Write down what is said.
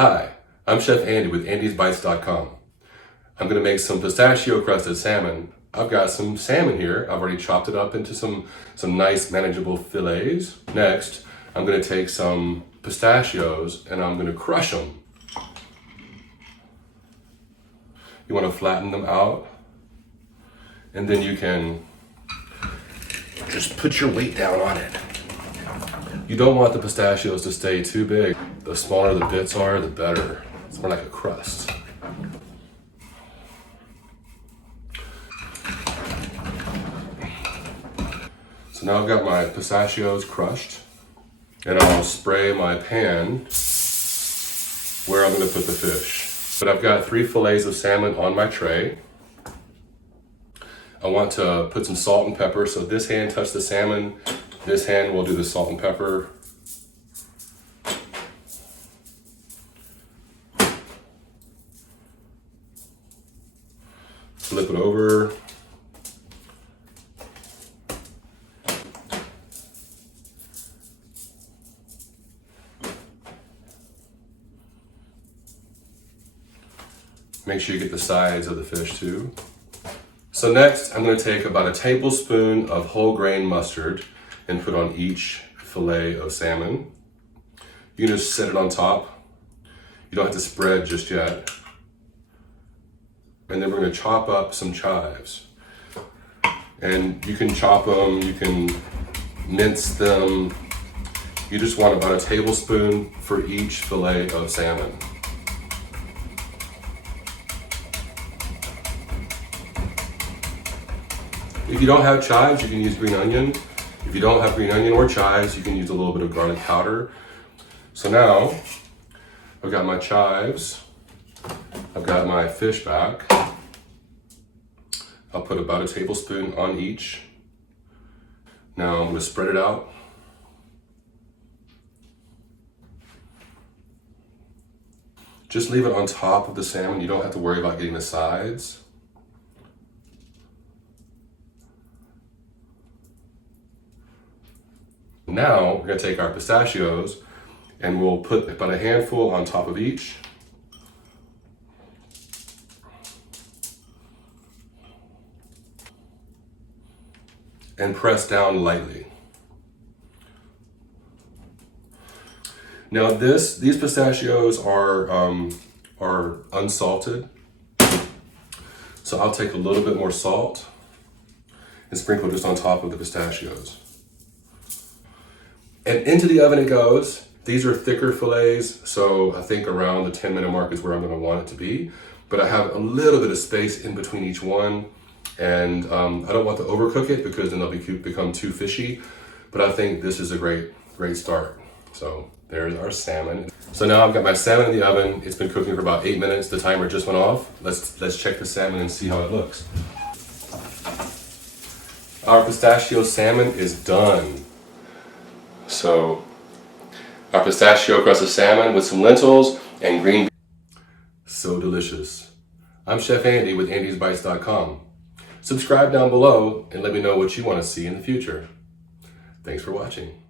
Hi, I'm Chef Andy with Andysbites.com. I'm going to make some pistachio crusted salmon. I've got some salmon here. I've already chopped it up into some nice manageable fillets. Next, I'm going to take some pistachios and I'm going to crush them. You want to flatten them out, and then you can just put your weight down on it. You don't want the pistachios to stay too big. The smaller the bits are, the better. It's more like a crust. So now I've got my pistachios crushed, and I'll spray my pan where I'm going to put the fish. But I've got 3 fillets of salmon on my tray. I want to put some salt and pepper, so this hand touch the salmon, this hand will do the salt and pepper. Flip it over. Make sure you get the sides of the fish too. So next, I'm going to take about a tablespoon of whole grain mustard and put on each fillet of salmon. You can just set it on top. You don't have to spread just yet. And then we're going to chop up some chives. And you can chop them, you can mince them. You just want about a tablespoon for each fillet of salmon. If you don't have chives, you can use green onion. If you don't have green onion or chives, you can use a little bit of garlic powder. So now, I've got my chives. I've got my fish back. I'll put about a tablespoon on each. Now I'm going to spread it out. Just leave it on top of the salmon. You don't have to worry about getting the sides. Now we're going to take our pistachios and we'll put about a handful on top of each. And press down lightly. Now these pistachios are unsalted. So I'll take a little bit more salt and sprinkle just on top of the pistachios. And into the oven it goes. These are thicker fillets, so I think around the 10-minute mark is where I'm going to want it to be. But I have a little bit of space in between each one, and I don't want to overcook it because then they'll become too fishy. But I think this is a great start. So there's our salmon. So now I've got my salmon in the oven. It's been cooking for about 8 minutes. The timer just went off. Let's check the salmon and see how it looks. Our pistachio salmon is done. So, our pistachio crusted salmon with some lentils and green beans. So delicious. I'm Chef Andy with Andysbites.com. Subscribe down below and let me know what you want to see in the future. Thanks for watching.